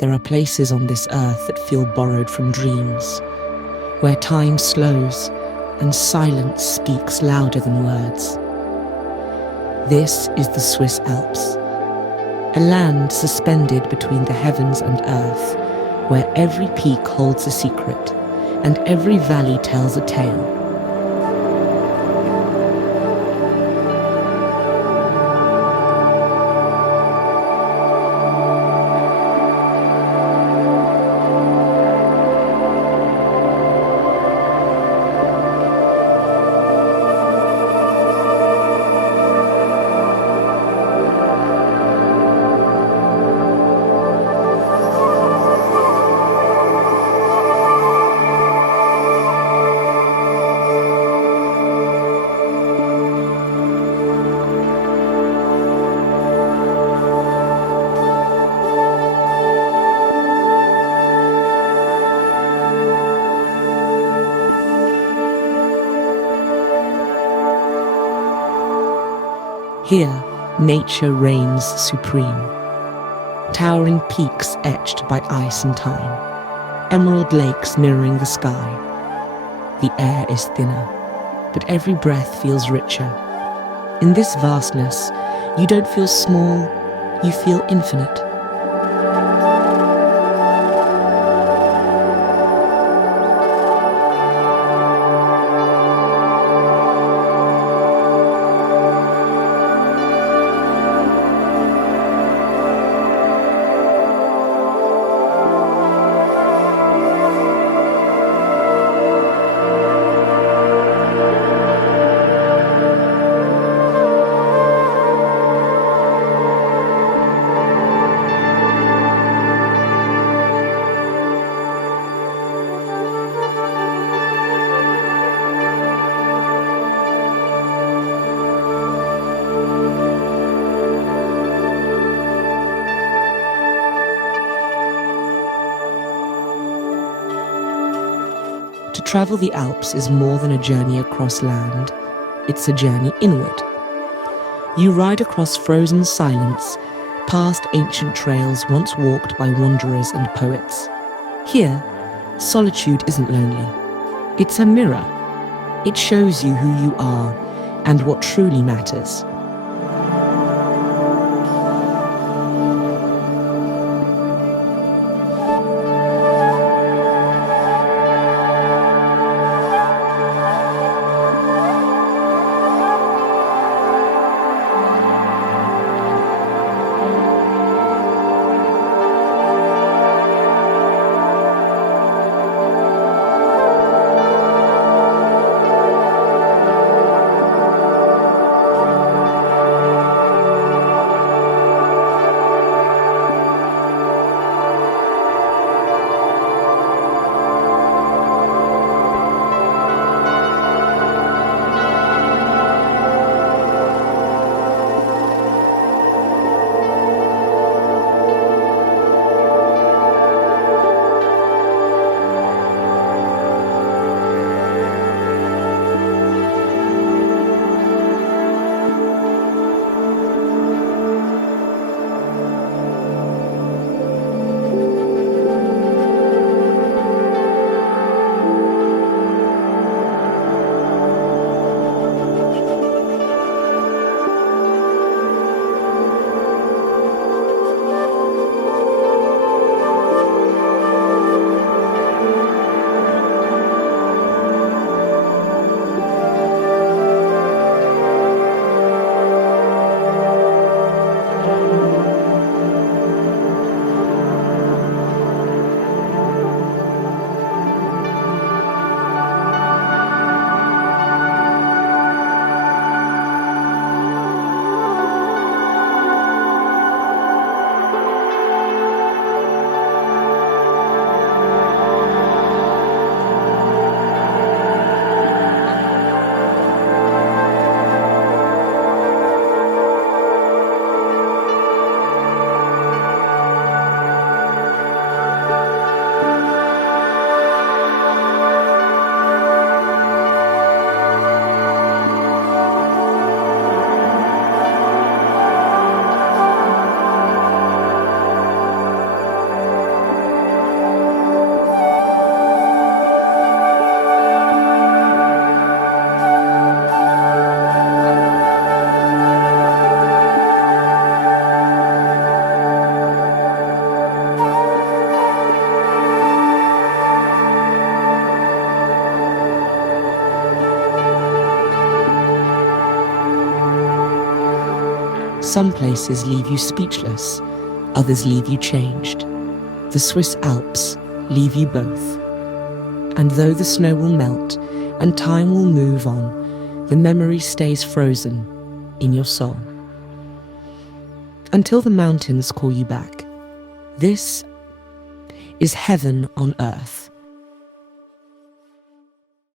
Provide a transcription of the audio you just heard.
There are places on this earth that feel borrowed from dreams, where time slows and silence speaks louder than words. This is the Swiss Alps, a land suspended between the heavens and earth, where every peak holds a secret and every valley tells a tale. Here, nature reigns supreme. Towering peaks etched by ice and time, emerald lakes mirroring the sky. The air is thinner, but every breath feels richer. In this vastness, you don't feel small, you feel infinite. To travel the Alps is more than a journey across land, it's a journey inward. You ride across frozen silence, past ancient trails once walked by wanderers and poets. Here, solitude isn't lonely. It's a mirror. It shows you who you are and what truly matters. Some places leave you speechless, others leave you changed. The Swiss Alps leave you both. And though the snow will melt and time will move on, the memory stays frozen in your soul. Until the mountains call you back. This is heaven on earth.